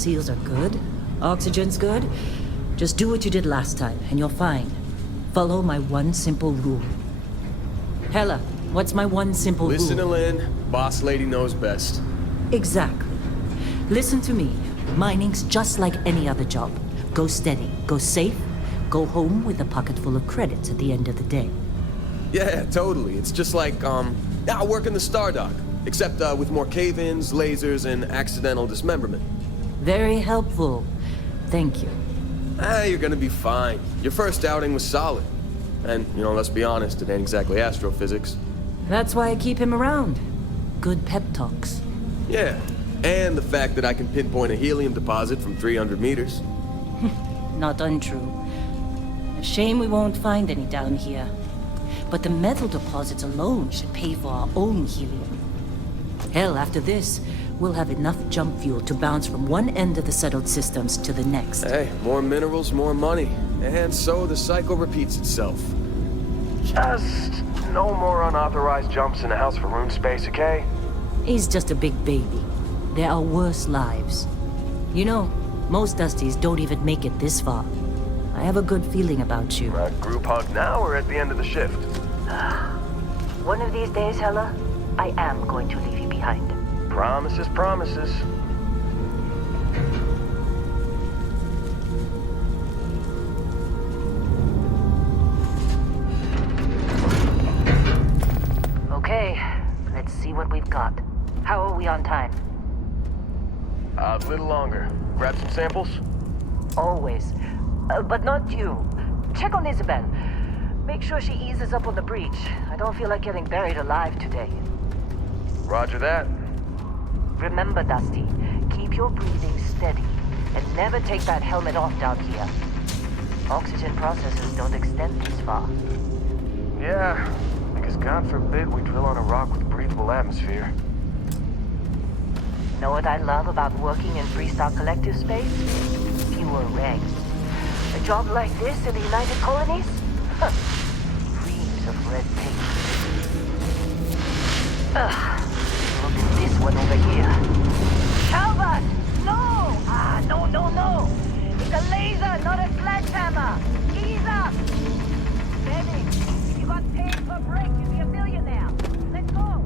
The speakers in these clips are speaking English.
seals are good, oxygen's good, just do what you did last time, and you're fine. Follow my one simple rule. Hella, what's my one simple rule? Listen to Lynn. Boss lady knows best. Exactly. Listen to me. Mining's just like any other job. Go steady, go safe, go home with a pocket full of credits at the end of the day. Yeah, totally. It's just like, working the Stardock. Except with more cave-ins, lasers, and accidental dismemberment. Very helpful. Thank you. You're gonna be fine. Your first outing was solid. And, let's be honest, it ain't exactly astrophysics. That's why I keep him around. Good pep talks. Yeah, and the fact that I can pinpoint a helium deposit from 300 meters. Not untrue. A shame we won't find any down here. But the metal deposits alone should pay for our own helium. Hell, after this, we'll have enough jump fuel to bounce from one end of the settled systems to the next. Hey, more minerals, more money. And so the cycle repeats itself. Just no more unauthorized jumps in the house for room space, okay? He's just a big baby. There are worse lives. Most Dusties don't even make it this far. I have a good feeling about you. Group hug now or at the end of the shift? One of these days, Hella, I am going to leave you behind. Promises, promises. Okay, let's see what we've got. How are we on time? A little longer. Grab some samples? Always. But not you. Check on Isabel. Make sure she eases up on the breach. I don't feel like getting buried alive today. Roger that. Remember, Dusty, keep your breathing steady and never take that helmet off down here. Oxygen processors don't extend this far. Yeah, because God forbid we drill on a rock with breathable atmosphere. Know what I love about working in Freestar Collective space? Fewer regs. A job like this in the United Colonies? Dreams of red tape. Look at this one over here. Calvert! No! No! It's a laser, not a sledgehammer! Ease up! Benny, if you got paid per break, you'd be a millionaire. Let's go!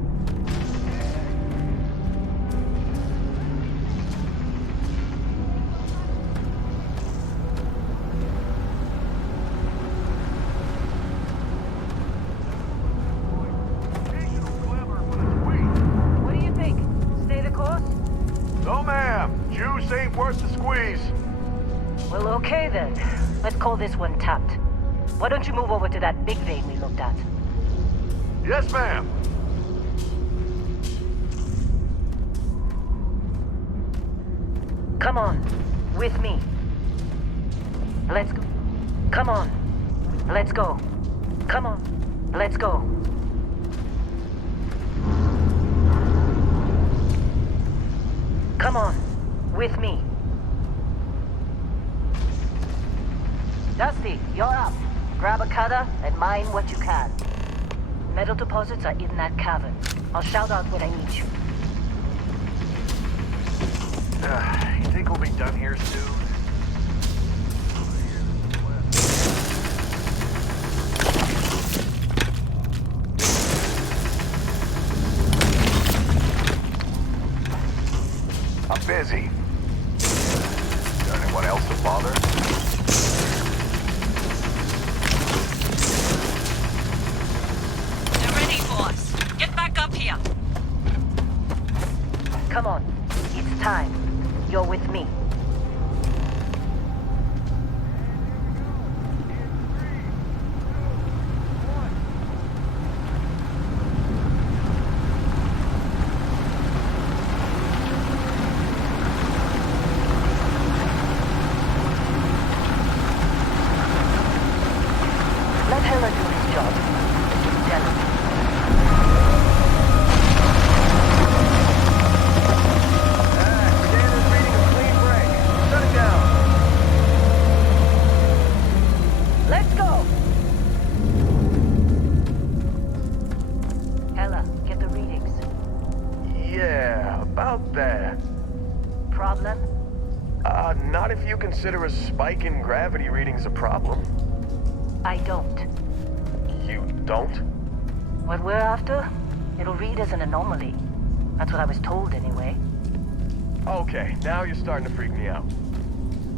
Ain't worth the squeeze. Well, okay then. Let's call this one tapped. Why don't you move over to that big vein we looked at? Yes, ma'am. Come on. With me. Let's go. Come on. Let's go. Come on. Let's go. Come on. With me. Dusty, you're up. Grab a cutter and mine what you can. Metal deposits are in that cavern. I'll shout out when I need you. You think we'll be done here soon? I'm busy. Anyone else to bother? They're ready for us. Get back up here. Come on. It's time. You're with me. Let Hella do his job. Jealous. Not if you consider a spike in gravity readings a problem. I don't. You don't? What we're after, it'll read as an anomaly. That's what I was told anyway. Okay, now you're starting to freak me out.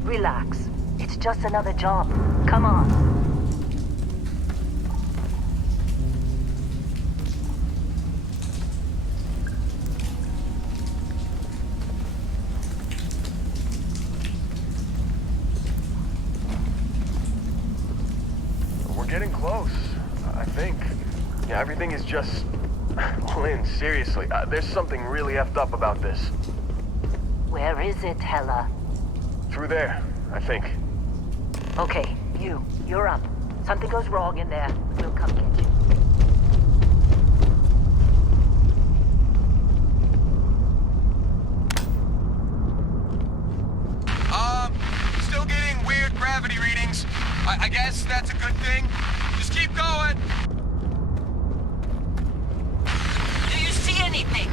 Relax. It's just another job. Come on. We're getting close, I think. Yeah, everything is just... Lynn, seriously, there's something really effed up about this. Where is it, Hella? Through there, I think. Okay, you're up. Something goes wrong in there, we'll come get you. Still getting weird gravity readings. I guess that's a good thing. Just keep going. Do you see anything?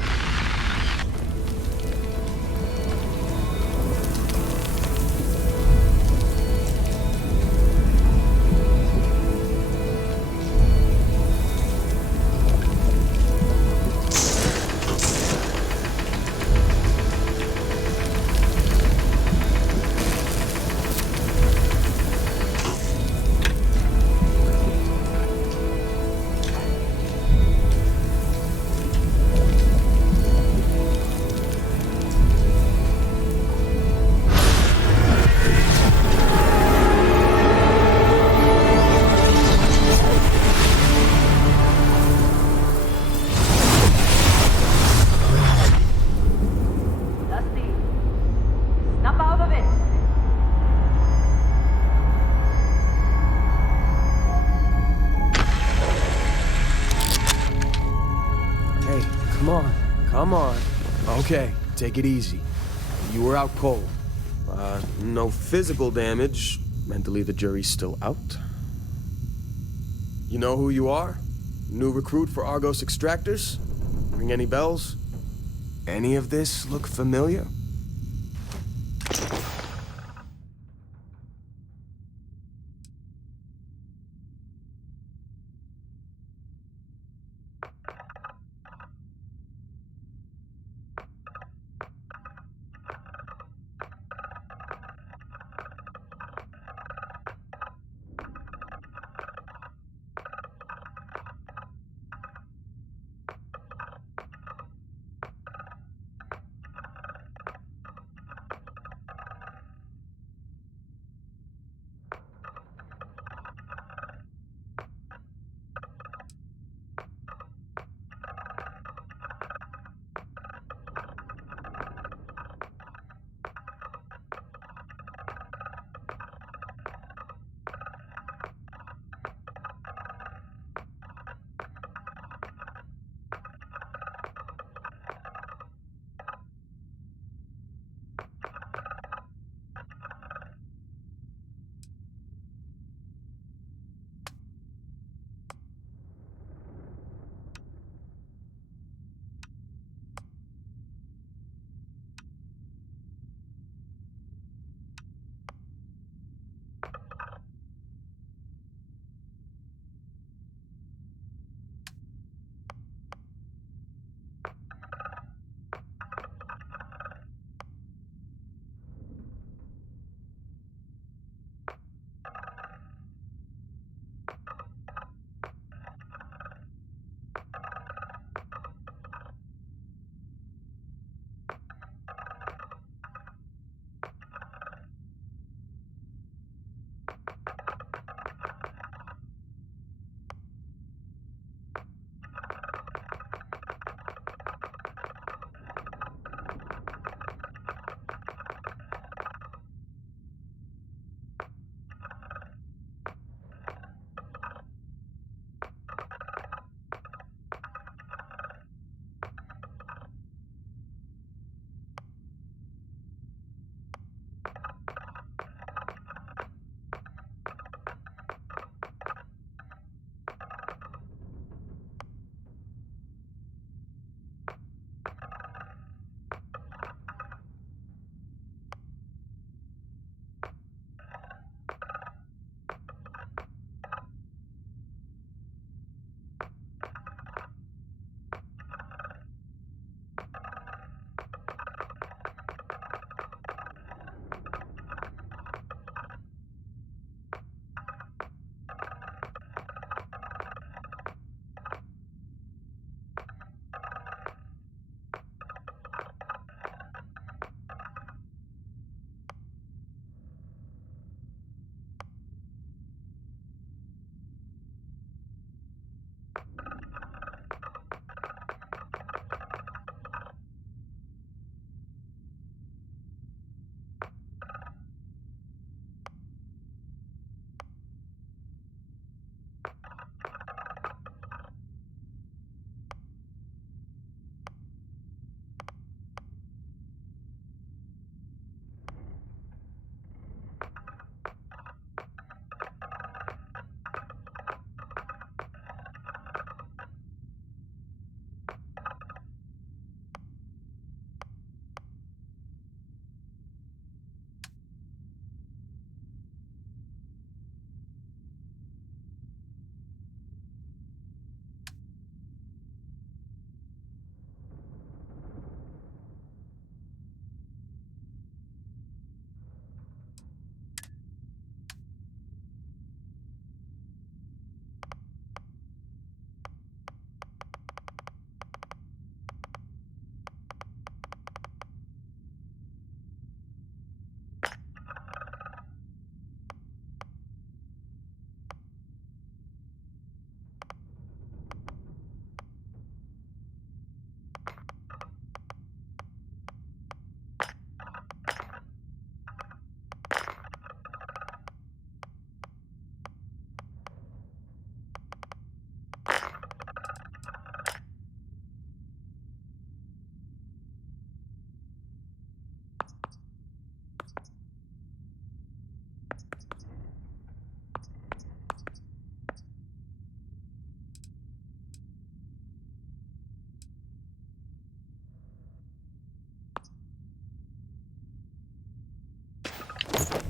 Come on. Okay, take it easy. You were out cold. No physical damage. Mentally, the jury's still out. You know who you are? New recruit for Argos Extractors? Ring any bells? Any of this look familiar?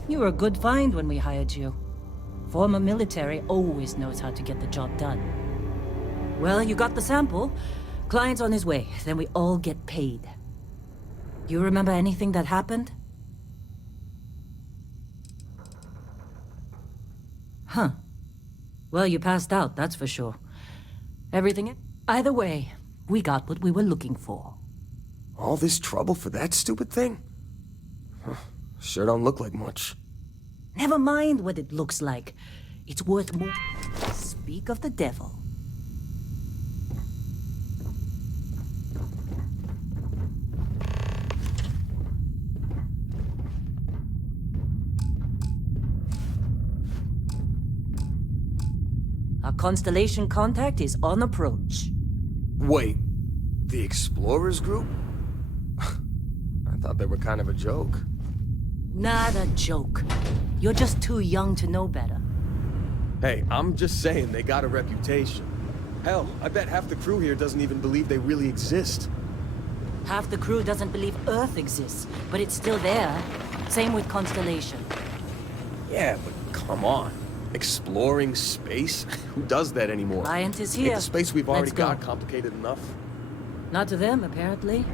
You were a good find when we hired you. Former military always knows how to get the job done. Well, you got the sample. Client's on his way, then we all get paid. You remember anything that happened? Huh. Well, you passed out, that's for sure. Everything... Either way, we got what we were looking for. All this trouble for that stupid thing? Huh. Sure don't look like much. Never mind what it looks like. It's worth more. Speak of the devil. Our Constellation contact is on approach. Wait, the Explorers group? I thought they were kind of a joke. Not a joke. You're just too young to know better. Hey, I'm just saying they got a reputation. Hell, I bet half the crew here doesn't even believe they really exist. Half the crew doesn't believe Earth exists, but it's still there. Same with Constellation. Yeah, but come on. Exploring space? Who does that anymore? Client is Ain't here. the space we've already Let's go. got complicated enough? Not to them, apparently.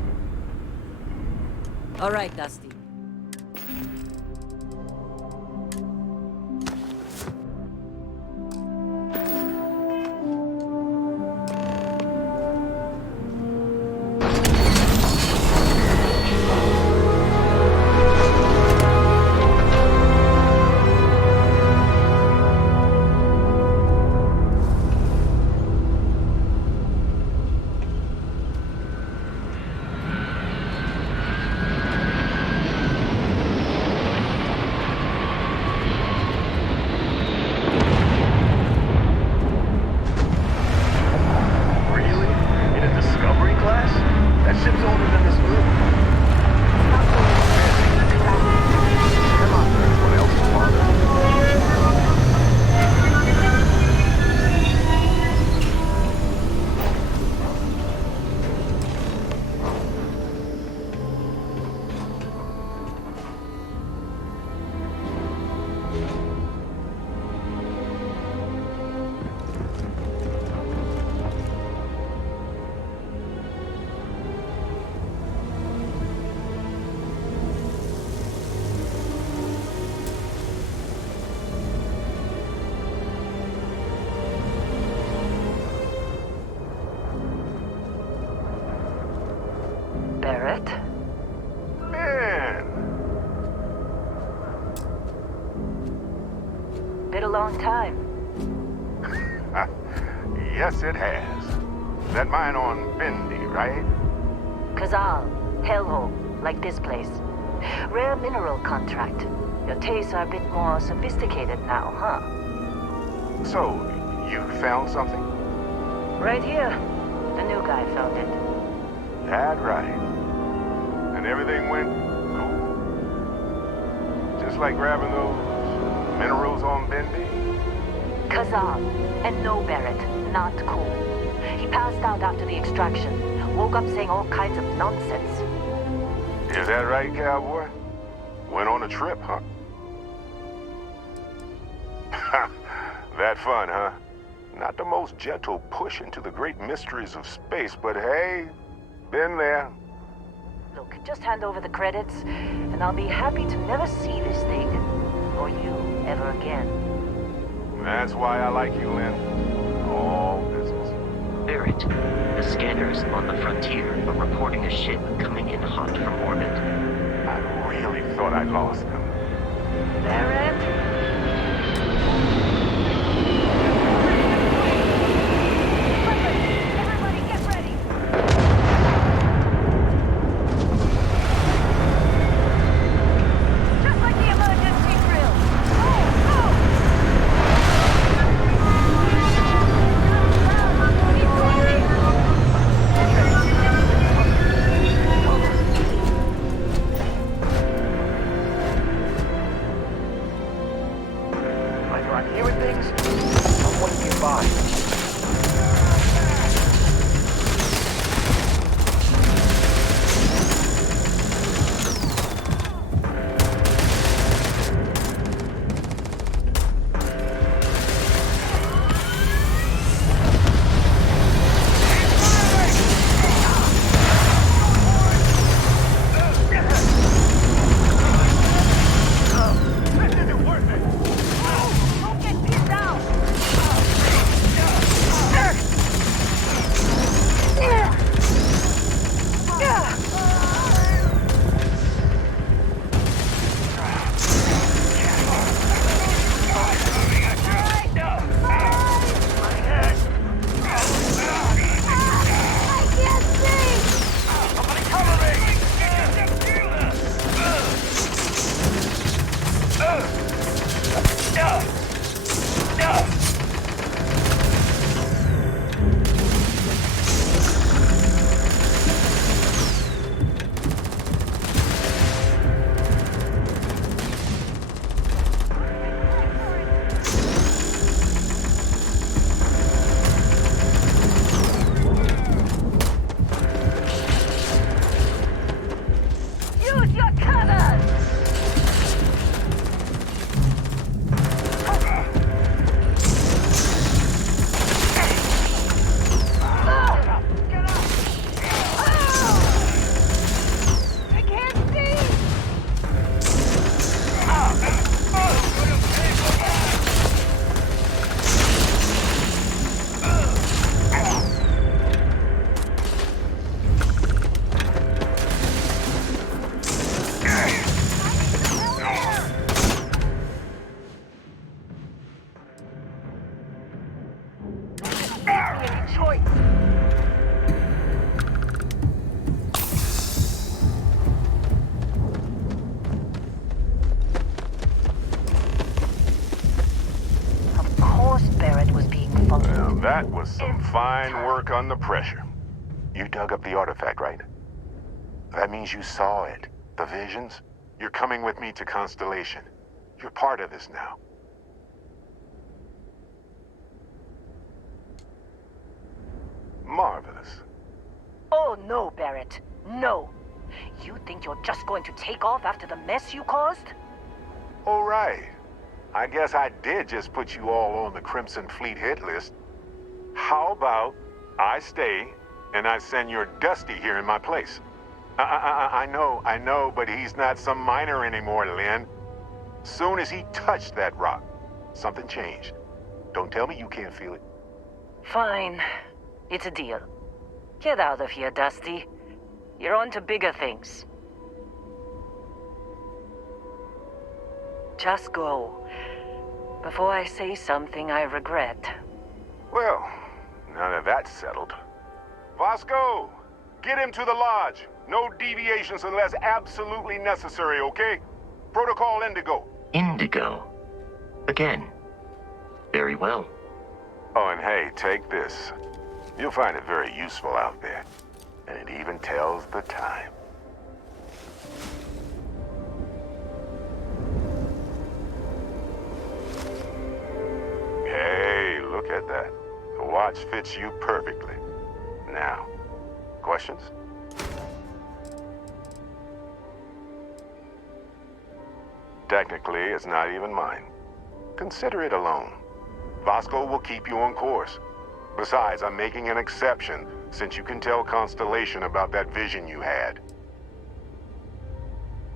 All right, Dusty. Barrett? Man, Been a long time. yes it has. That mine on Bendy, right? Kazal, hellhole, like this place. Rare mineral contract. Your tastes are a bit more sophisticated now, huh? So, you found something? Right here. The new guy found it. That right. And everything went cool? Just like grabbing those minerals on Bendy? Kazal, and no Barrett, not cool. He passed out after the extraction. Woke up saying all kinds of nonsense. Is that right, cowboy? Went on a trip, huh? That fun, huh? Not the most gentle push into the great mysteries of space, but hey, been there. Look, just hand over the credits, and I'll be happy to never see this thing, or you, ever again. That's why I like you, Lynn. All business. Barrett, the scanners on the frontier are reporting a ship coming in hot from orbit. I really thought I'd lost them. Barrett? Everybody get ready! Just like the emergency drill! Are you on hearing things? Someone nearby. Use your covers! I can't see! Any choice? Of course Barrett was being followed. Well, that was some fine work under pressure. You dug up the artifact, right? That means you saw it. The visions? You're coming with me to Constellation. You're part of this now. Marvelous. Oh no, Barrett. No. You think you're just going to take off after the mess you caused? All right. I guess I did just put you all on the Crimson Fleet hit list. How about I stay and I send your Dusty here in my place? I know, but he's not some miner anymore, Lynn. Soon as he touched that rock, something changed. Don't tell me you can't feel it. Fine. It's a deal. Get out of here, Dusty. You're on to bigger things. Just go. Before I say something I regret. Well, now that that's settled. Vasco, get him to the lodge. No deviations unless absolutely necessary, okay? Protocol Indigo. Indigo. Again. Very well. Oh, and hey, take this. You'll find it very useful out there. And it even tells the time. Hey, look at that. The watch fits you perfectly. Now, questions? Technically, it's not even mine. Consider it a loan. Vasco will keep you on course. Besides, I'm making an exception since you can tell Constellation about that vision you had.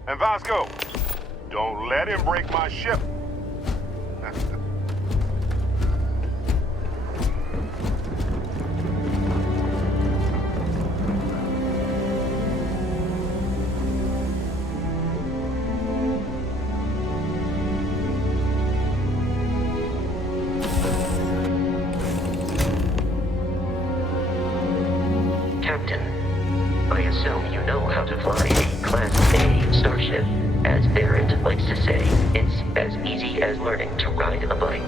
And Vasco, don't let him break my ship. Captain, I assume you know how to fly a Class A starship. As Barrett likes to say, it's as easy as learning to ride a bike.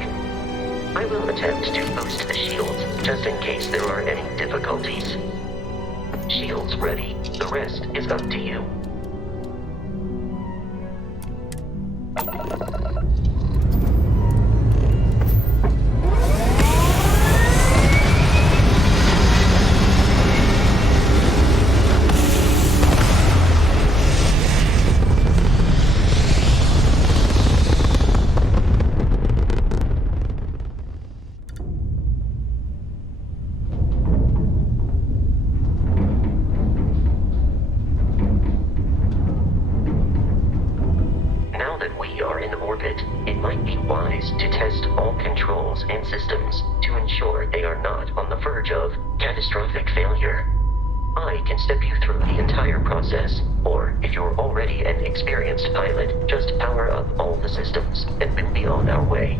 I will attempt to boost the shields, just in case there are any difficulties. Shields ready. The rest is up to you. Now that we are in orbit, it might be wise to test all controls and systems to ensure they are not on the verge of catastrophic failure. I can step you through the entire process, or if you're already an experienced pilot, just power up all the systems and we'll be on our way.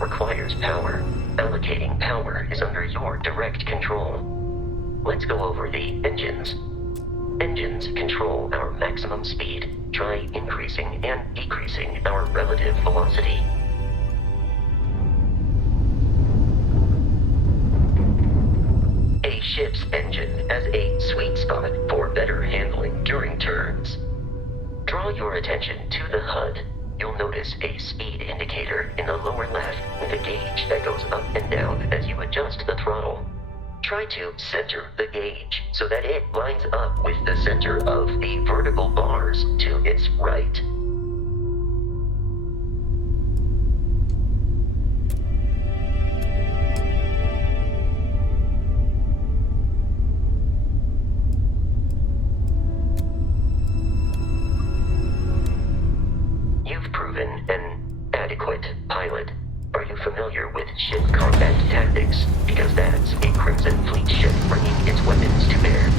requires power. Allocating power is under your direct control. Let's go over the engines. Engines control our maximum speed. Try increasing and decreasing our relative velocity. A ship's engine has a sweet spot for better handling during turns. Draw your attention to the HUD. You'll notice a speed indicator in the lower left with a gauge that goes up and down as you adjust the throttle. Try to center the gauge so that it lines up with the center of the vertical bars to its right. You've proven an adequate pilot. Are you familiar with ship combat tactics? Because that's a Crimson Fleet ship bringing its weapons to bear.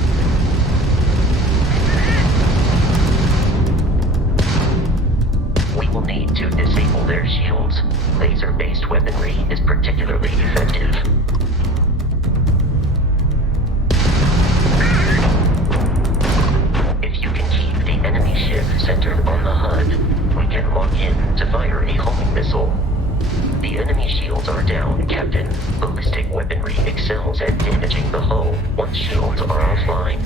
We will need to disable their shields. Laser-based weaponry is particularly effective. If you can keep the enemy ship centered on the HUD, we can lock in to fire a homing missile. The enemy shields are down, Captain. Ballistic weaponry excels at damaging the hull once shields are offline.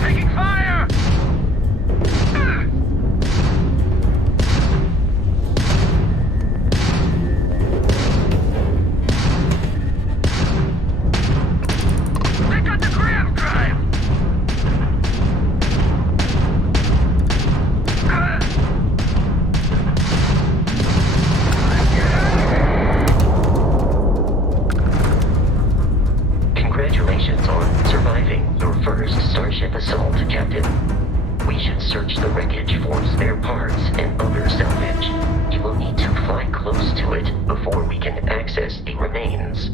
Taking fire! They got the ground drive! Congratulations on surviving your first Starship assault, Captain. We should search the wreckage for spare parts and other salvage. You will need to fly close to it before we can access the remains.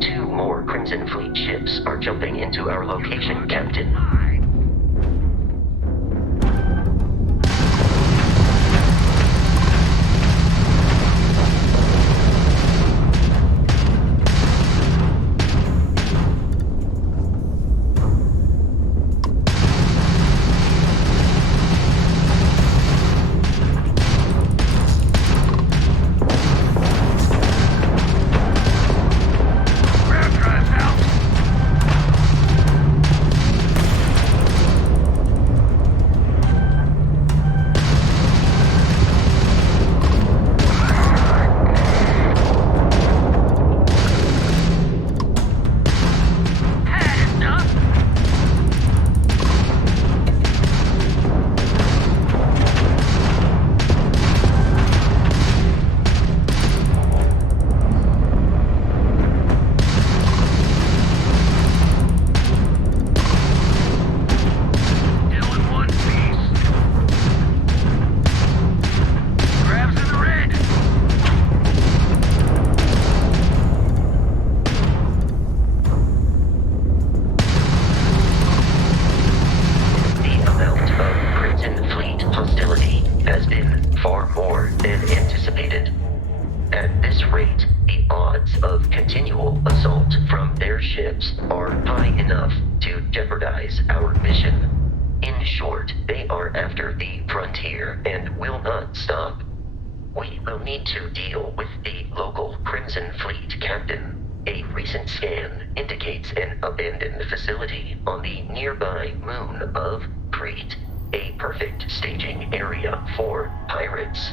Two more Crimson Fleet ships are jumping into our location, Captain. Ground drive's out! Had enough! Still in one piece. Grabs in the red. The amount of Crimson Fleet hostility has been far more than anticipated. At this rate, the odds of continual assault from their ships are high enough to jeopardize our mission. In short, they are after the frontier and will not stop. We will need to deal with the local Crimson Fleet captain. A recent scan indicates an abandoned facility on the nearby moon of Crete, a perfect staging area for pirates.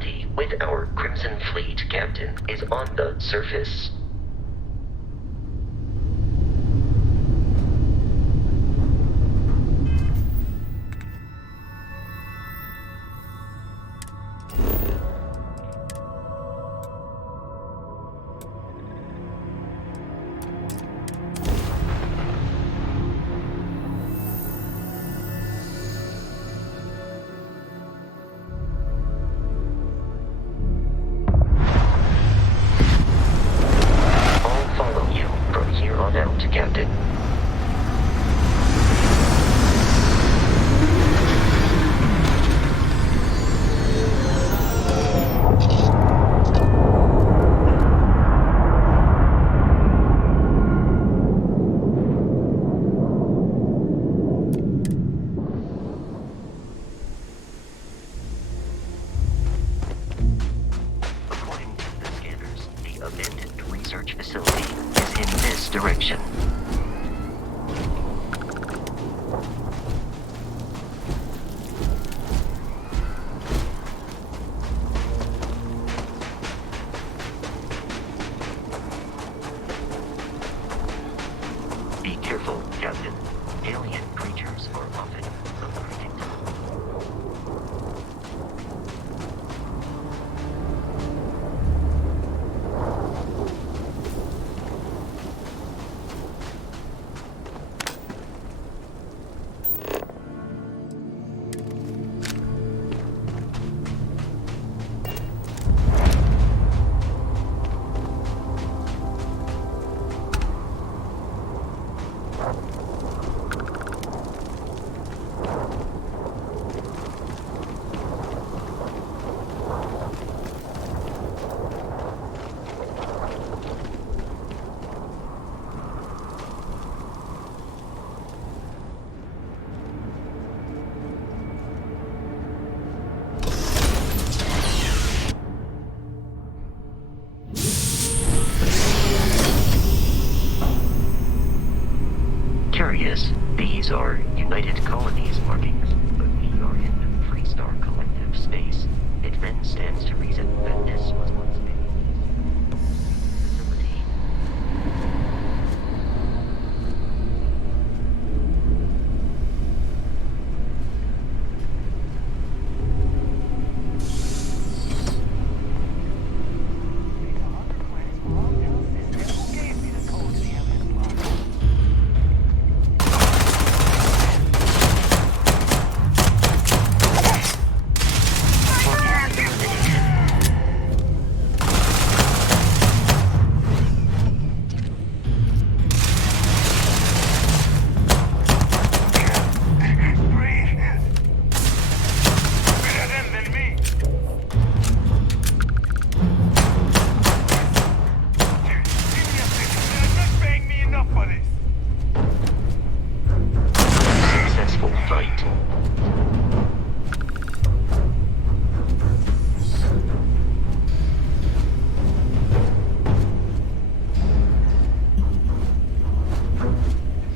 facility with our Crimson Fleet captain is on the surface. I'll follow you from here on out, Captain. According to the scanners, the abandoned research facility is in this direction. Be careful, Captain. Alien creatures are often unpredictable. Curious, these are United Colonies markings, but we are in Free Star Collective space. It then stands to reason that this was once a facility. Successful fight.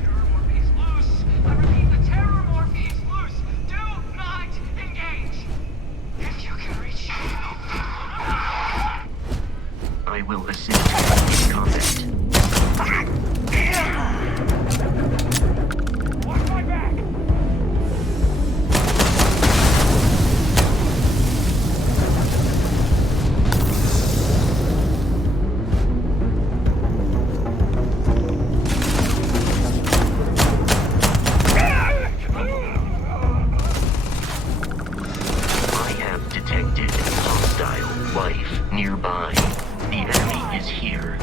Terror Morphe's loose! I repeat, the Terror Morphe is loose! Do not engage! If you can reach I will assist in combat. Watch my back! I have detected hostile life nearby. The enemy is here.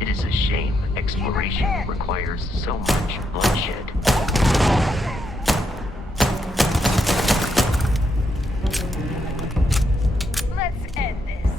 It is a shame exploration requires so much bloodshed. Let's end this.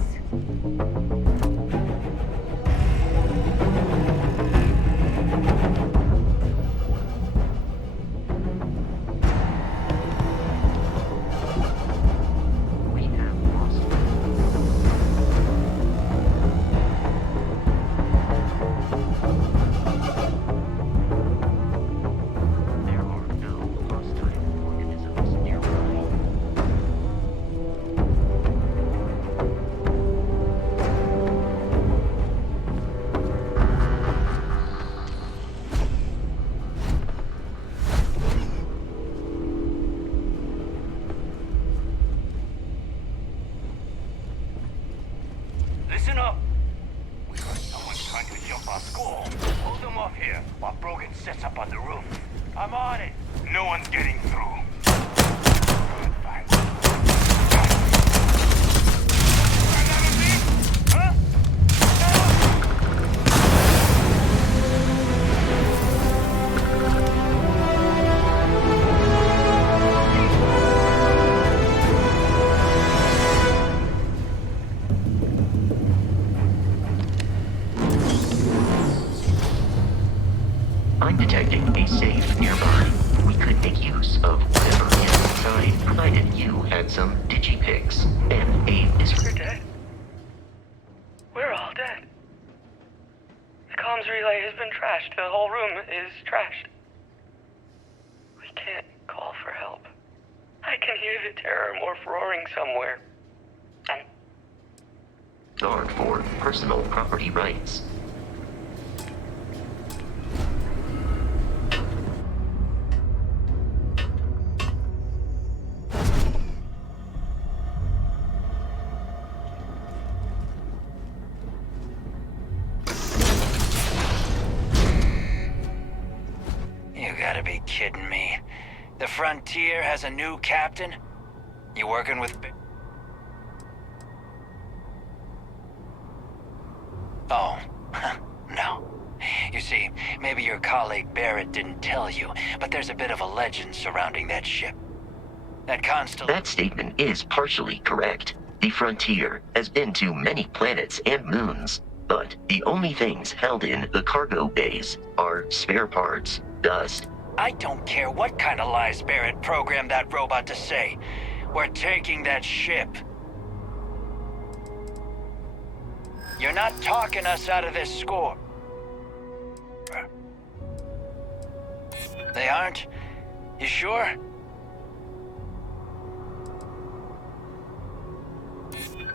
Someone's trying to jump our school. Hold them off here while Brogan sets up on the roof. I'm on it. No one's getting through. Fine. Another thing? Huh? I'm detecting a safe nearby. We could make use of whatever is inside, provided you had some digipics and a We're dead. We're all dead. The comms relay has been trashed. The whole room is trashed. We can't call for help. I can hear the terrormorph roaring somewhere. And guard for personal property rights. You gotta be kidding me. The Frontier has a new captain? You working with... Oh, no. You see, maybe your colleague Barrett didn't tell you, but there's a bit of a legend surrounding that ship. That constellation... That statement is partially correct. The Frontier has been to many planets and moons, but the only things held in the cargo bays are spare parts, dust. I don't care what kind of lies Barrett programmed that robot to say. We're taking that ship. You're not talking us out of this score. They aren't? You sure?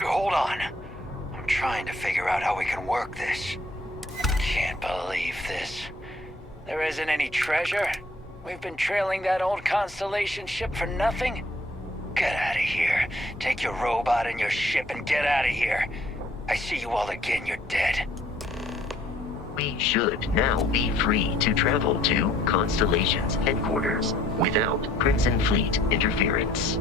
Hold on. I'm trying to figure out how we can work this. Can't believe this. There isn't any treasure? We've been trailing that old Constellation ship for nothing? Get out of here. Take your robot and your ship and get out of here. I see you all again, you're dead. We should now be free to travel to Constellation's headquarters without Crimson Fleet interference.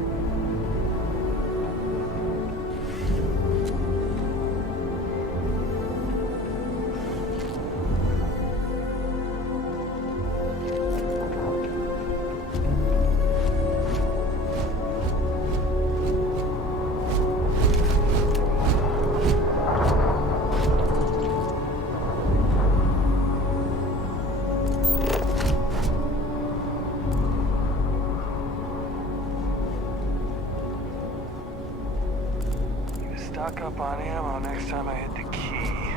stock up on ammo next time I hit the key.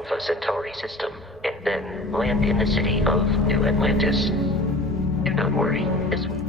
Alpha Centauri system, and then land in the city of New Atlantis. Do not worry, this will...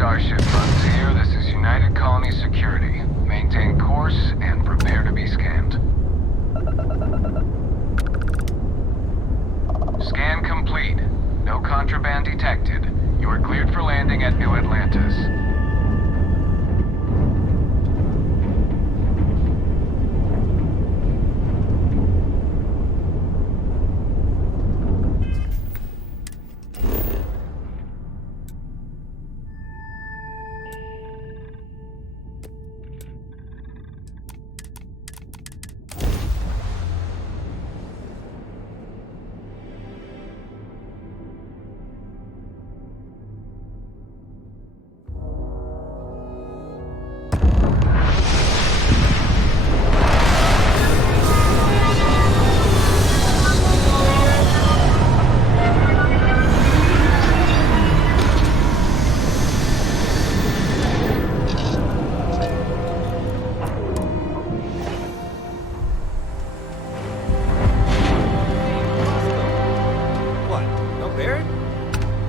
Starship Frontier, this is United Colony Security. Maintain course and prepare to be scanned. Scan complete. No contraband detected. You are cleared for landing at New Atlantis.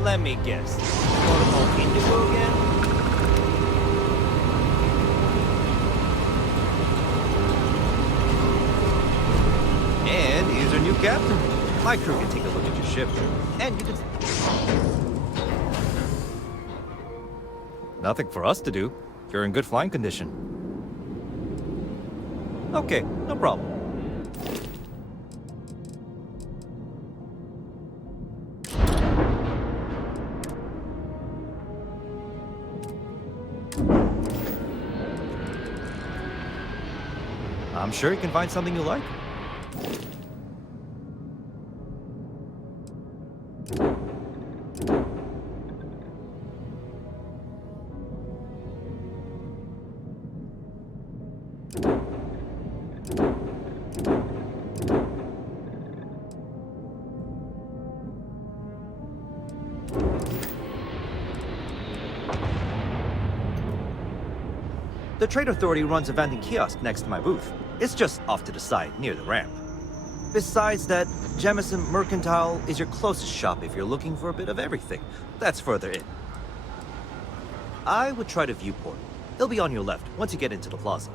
Let me guess. Protocol Indigo again? And here's our new captain. My crew can take a look at your ship. And you can... Nothing for us to do. You're in good flying condition. Okay, no problem. I'm sure you can find something you like. The Trade Authority runs a vending kiosk next to my booth. It's just off to the side, near the ramp. Besides that, Jemison Mercantile is your closest shop if you're looking for a bit of everything. That's further in. I would try the Viewport. It'll be on your left once you get into the plaza.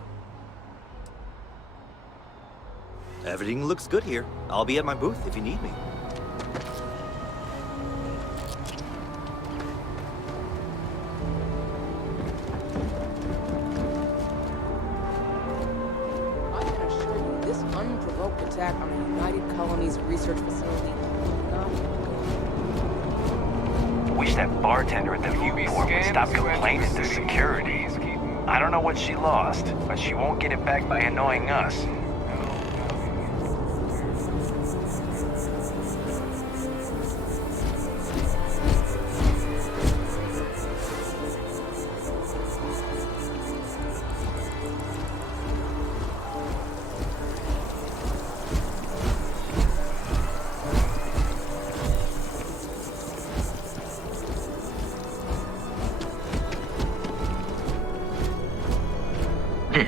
Everything looks good here. I'll be at my booth if you need me. Attack on a United Colonies research facility. I wish that bartender at the Viewport would stop complaining to security. I don't know what she lost, but she won't get it back by annoying us.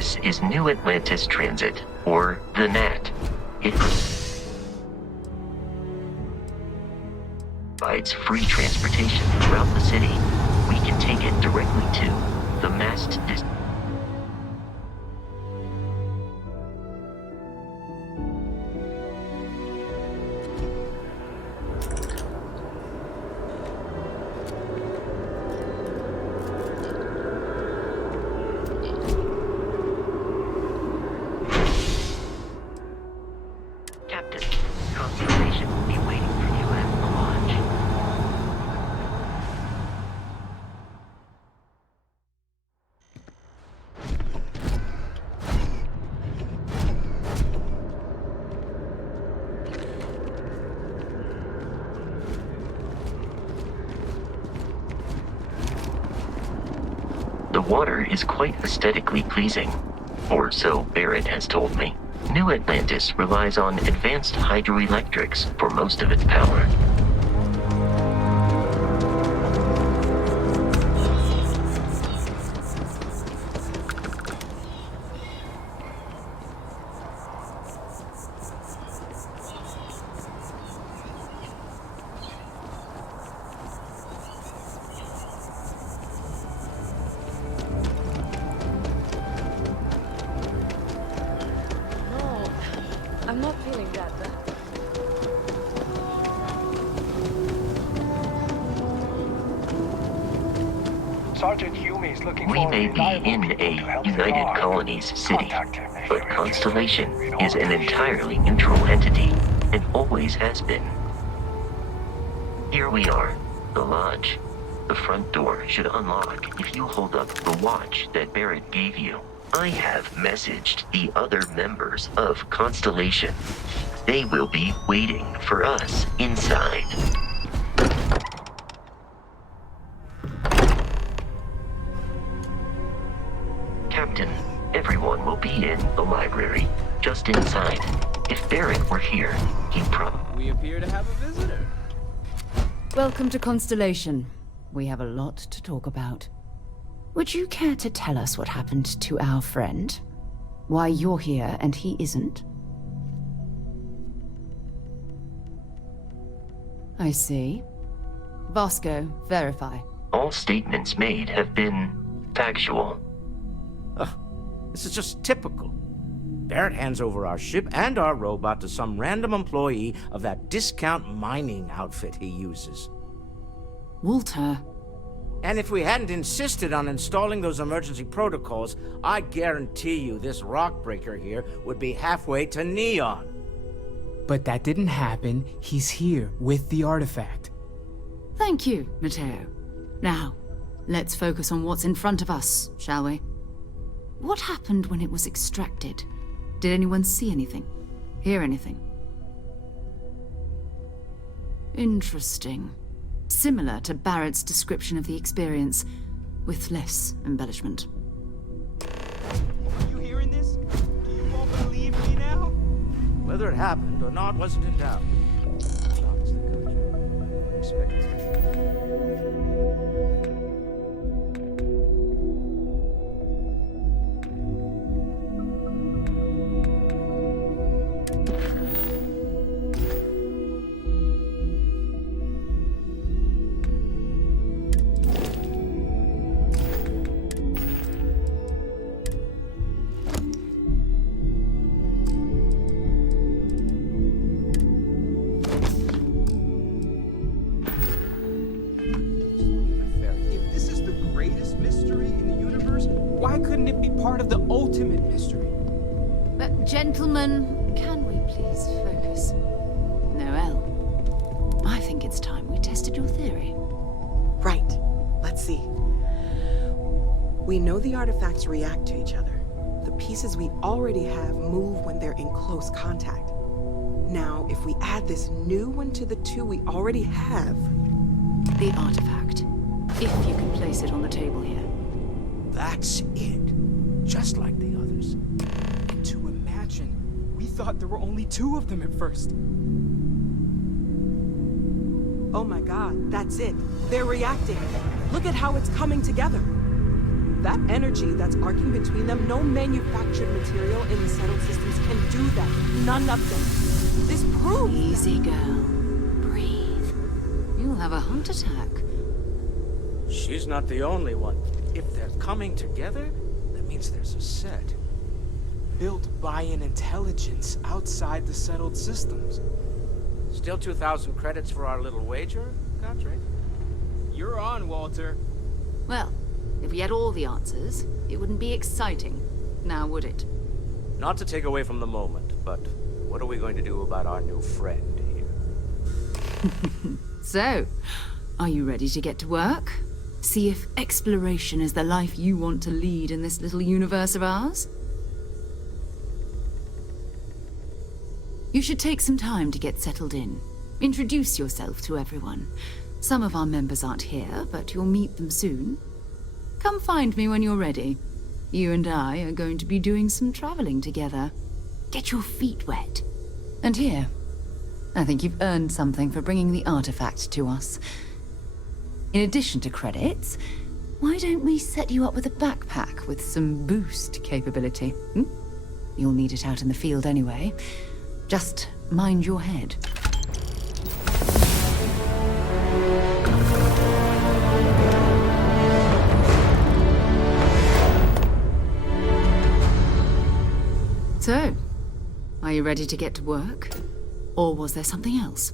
This is New Atlantis Transit, or the NAT. It provides free transportation throughout the city. We can take it directly to the mast. Captain, Constellation will be waiting for you at the lodge. The water is quite aesthetically pleasing, or so Barrett has told me. New Atlantis relies on advanced hydroelectrics for most of its power. I'm not feeling that. Sergeant Hume is looking We for may be in a United Colonies city, but Constellation is an entirely neutral entity, and always has been. Here we are, the lodge. The front door should unlock if you hold up the watch that Barrett gave you. I have messaged the other members of Constellation. They will be waiting for us inside. Captain, everyone will be in the library, just inside. If Barrett were here, he'd probably... We appear to have a visitor. Welcome to Constellation. We have a lot to talk about. Would you care to tell us what happened to our friend? Why you're here and he isn't? I see. Vasco, verify. All statements made have been factual. This is just typical. Barrett hands over our ship and our robot to some random employee of that discount mining outfit he uses. Walter. And if we hadn't insisted on installing those emergency protocols, I guarantee you this rock breaker here would be halfway to Neon. But that didn't happen. He's here with the artifact. Thank you, Matteo. Now, let's focus on what's in front of us, shall we? What happened when it was extracted? Did anyone see anything? Hear anything? Interesting. Similar to Barrett's description of the experience, with less embellishment. Are you hearing this? Do you all believe me now? Whether it happened or not wasn't in doubt. Honestly, Coach. Respect it. Why couldn't it be part of the ultimate mystery? But gentlemen, can we please focus? Noel, I think it's time we tested your theory. Right. Let's see. We know the artifacts react to each other. The pieces we already have move when they're in close contact. Now, if we add this new one to the two we already have... The artifact. If you can place it on the table here. That's it. Just like the others. And to imagine, we thought there were only two of them at first. Oh my god, that's it. They're reacting. Look at how it's coming together. That energy that's arcing between them, no manufactured material in the settled systems can do that. None of them. This proves Easy, girl. Breathe. You'll have a heart attack. She's not the only one. If they're coming together, that means there's a set. Built by an intelligence outside the settled systems. Still 2,000 credits for our little wager, Godric? You're on, Walter. Well, if we had all the answers, it wouldn't be exciting. Now, would it? Not to take away from the moment, but what are we going to do about our new friend here? So, are you ready to get to work? See if exploration is the life you want to lead in this little universe of ours? You should take some time to get settled in. Introduce yourself to everyone. Some of our members aren't here, but you'll meet them soon. Come find me when you're ready. You and I are going to be doing some traveling together. Get your feet wet. And here, I think you've earned something for bringing the artifact to us. In addition to credits, why don't we set you up with a backpack with some boost capability? You'll need it out in the field anyway. Just mind your head. So, are you ready to get to work? Or was there something else?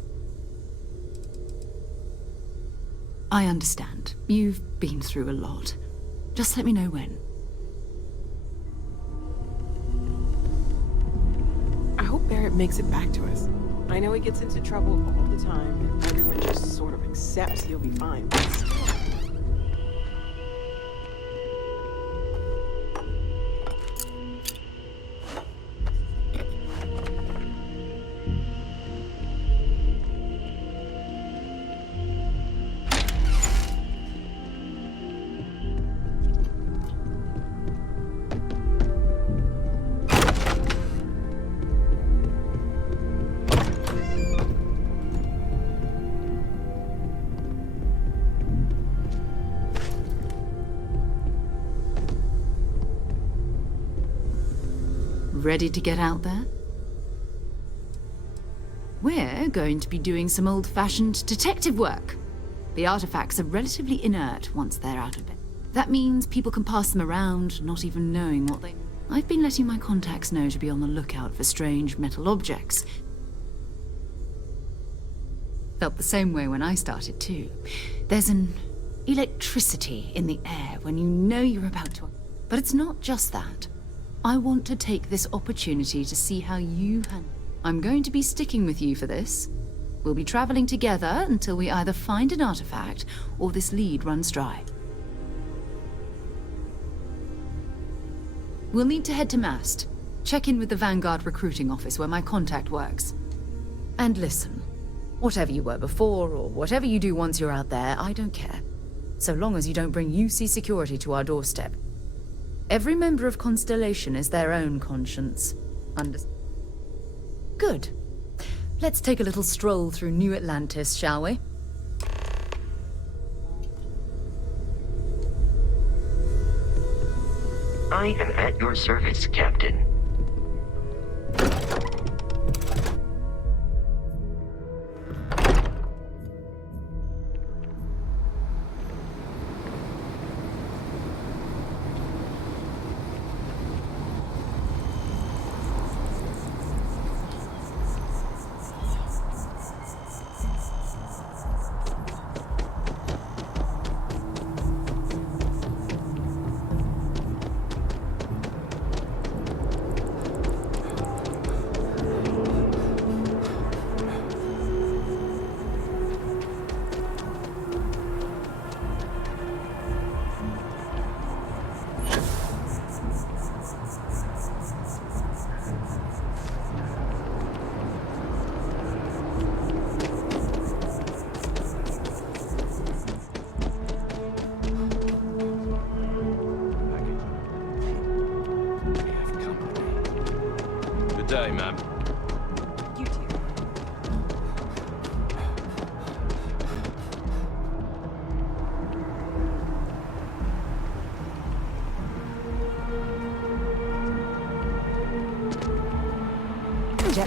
I understand. You've been through a lot. Just let me know when. I hope Barrett makes it back to us. I know he gets into trouble all the time, and everyone just sort of accepts he'll be fine, but still. Ready to get out there? We're going to be doing some old-fashioned detective work. The artifacts are relatively inert once they're out of bed. That means people can pass them around, not even knowing what they... I've been letting my contacts know to be on the lookout for strange metal objects. Felt the same way when I started, too. There's an electricity in the air when you know you're about to... But it's not just that. I want to take this opportunity to see how you handle. I'm going to be sticking with you for this. We'll be traveling together until we either find an artifact or this lead runs dry. We'll need to head to Mast. Check in with the Vanguard recruiting office where my contact works. And listen, whatever you were before or whatever you do once you're out there, I don't care. So long as you don't bring UC security to our doorstep. Every member of Constellation is their own conscience. Good. Let's take a little stroll through New Atlantis, shall we? I am at your service, Captain. Day, ma'am. You too.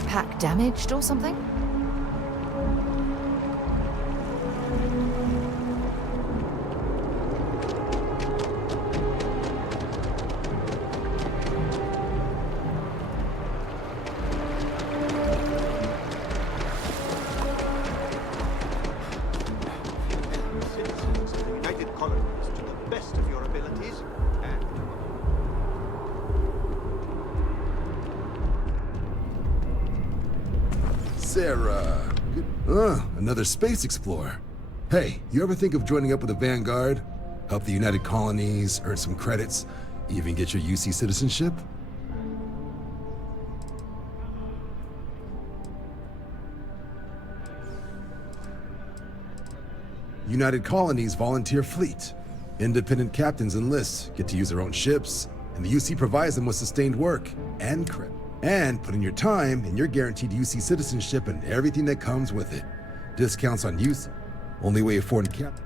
pack damaged or something? Citizens of the United Colonies to the best of your abilities and... Sarah. Another space explorer. Hey, you ever think of joining up with the Vanguard? Help the United Colonies, earn some credits, even get your UC citizenship? United Colonies Volunteer Fleet. Independent captains enlist, get to use their own ships, and the UC provides them with sustained work and credit. And put in your time, and you're guaranteed UC citizenship and everything that comes with it. Discounts on use. Only way a foreign cap.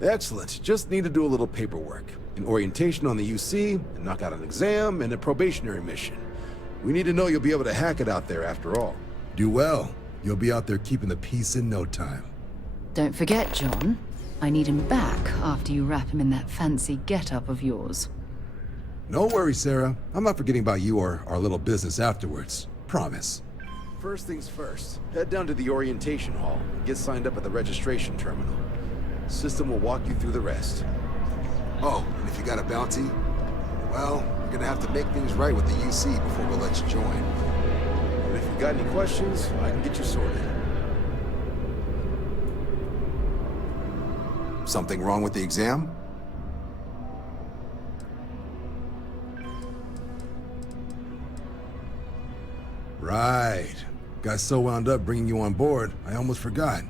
Excellent. Just need to do a little paperwork. An orientation on the UC, and knock out an exam, and a probationary mission. We need to know you'll be able to hack it out there after all. Do well. You'll be out there keeping the peace in no time. Don't forget, John. I need him back after you wrap him in that fancy get-up of yours. No worries, Sarah. I'm not forgetting about you or our little business afterwards. Promise. First things first, head down to the orientation hall and get signed up at the registration terminal. System will walk you through the rest. Oh, and if you got a bounty, well, you're gonna have to make things right with the UC before we'll let you join. But if you got any questions, I can get you sorted. Something wrong with the exam? Right. Got so wound up bringing you on board, I almost forgot.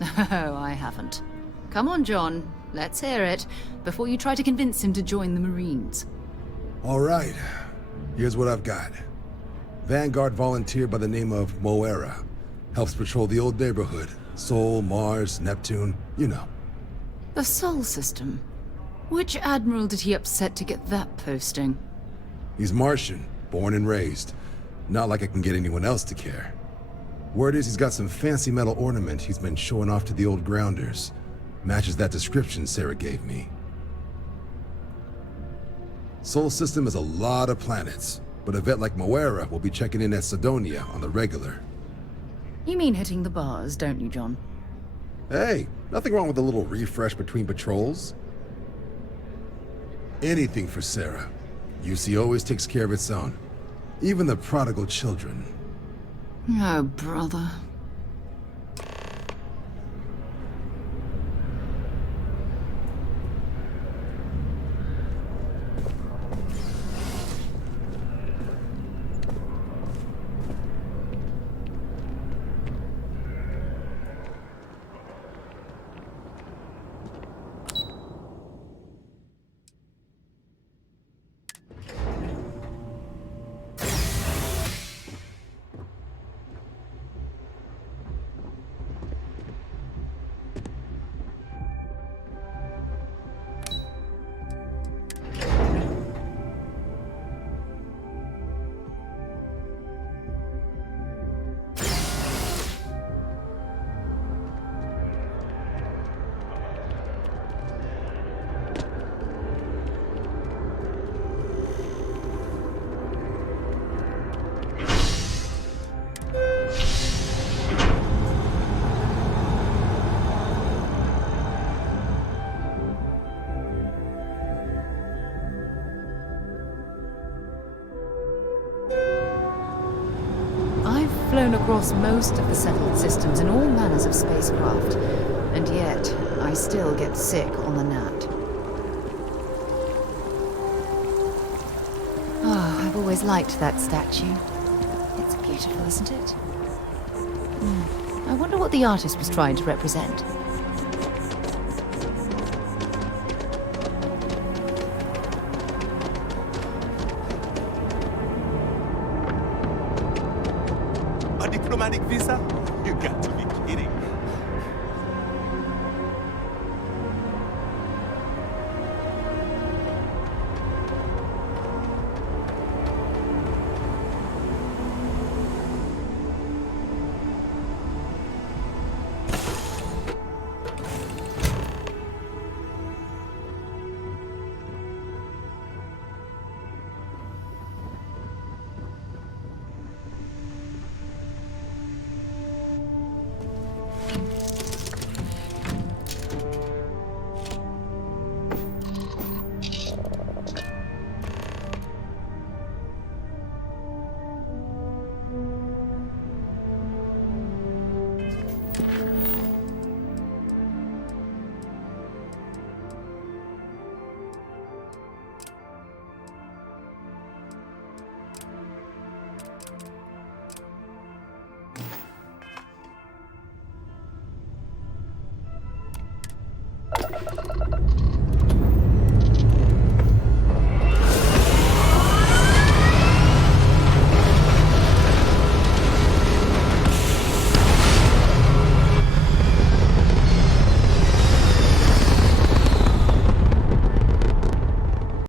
Oh, I haven't. Come on, John. Let's hear it, before you try to convince him to join the Marines. All right. Here's what I've got. Vanguard volunteer by the name of Moera. Helps patrol the old neighborhood. Sol, Mars, Neptune, you know. The Sol system. Which admiral did he upset to get that posting? He's Martian, born and raised. Not like I can get anyone else to care. Word is he's got some fancy metal ornament he's been showing off to the old grounders. Matches that description Sarah gave me. Sol system has a lot of planets, but a vet like Moera will be checking in at Sidonia on the regular. You mean hitting the bars, don't you, John? Hey, nothing wrong with a little refresh between patrols. Anything for Sarah. UC always takes care of its own. Even the prodigal children. Oh, brother. Flown across most of the settled systems in all manners of spacecraft, and yet I still get sick on the gnat. Oh, I've always liked that statue. It's beautiful, isn't it? I wonder what the artist was trying to represent. A diplomatic visa? You got to be